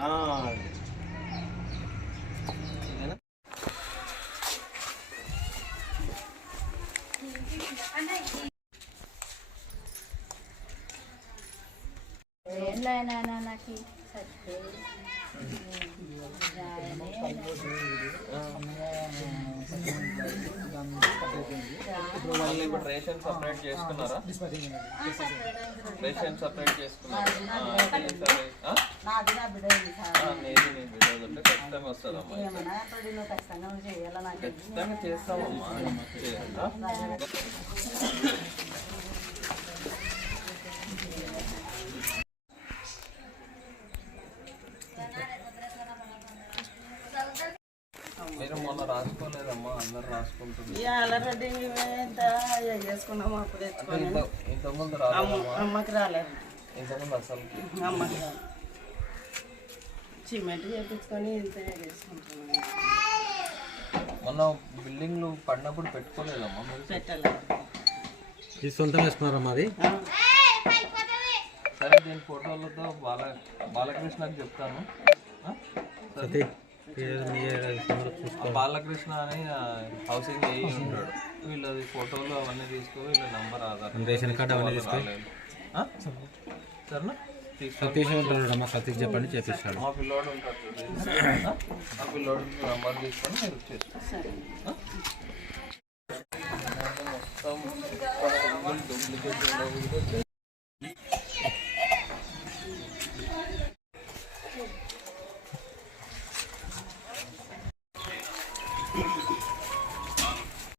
ఆ, ఏంలైనా నాకు సత్తే ఇప్పుడు మళ్ళీ ఇప్పుడు రేషన్ సపరేట్ చేసుకున్నారా? రేషన్ సపరేట్ చేసుకున్నారా? నాది నా బిడ్డ ఉంది సార్ ఆ, నీది నీ బిడ్డది ఉంటే ఖచ్చితంగా వస్తుందమ్మా ఏమన్నా ఇప్పుడు నువ్వు ఖచ్చితంగా నువ్వు చేయాలా నాకు ఖచ్చితంగా చేస్తామమ్మా? మీరు మొన్న రాసుకోలేదమ్మా అందరు ఎంత చేసుకున్నాము అప్పుడు ఇంతకుముందు రాలేదమ్మా. అమ్మకి రాలేదు. ఇంతకుముందు అసలు అమ్మకి రాలేదు. సిమెంట్ చేపించుకొని ఇంత చేసుకుంటున్నాను మొన్న బిల్డింగ్లు పడినప్పుడు పెట్టుకోలేదమ్మా మీరు? పెట్టలేదు. ఇది సొంతం వేసుకున్నారా మాది? సరే దీని ఫోటోలతో బాల బాలకృష్ణకి చెప్తాను. ఆ? సరే. సతీ ఇది మీ సందరూ చూసుకో. ఆ బాలకృష్ణ అని ఆ, హౌసింగ్ ఏ ఉంటాడు వీళ్ళది ఫోటోలు అవన్నీ తీసుకొని వీళ్ళ నంబర్ ఆధార్ రేషన్ కార్డు అవన్నీ రాలేదు. ఆ? సరేనా? సతీష్ ఉంటాడు మా సతీష్ చెప్పండి చేపిస్తాడు మా పిల్లోడు ఉంటాడు పిల్లోడు నంబర్ తీసుకొని మీరు మొత్తం డూప్లికేట్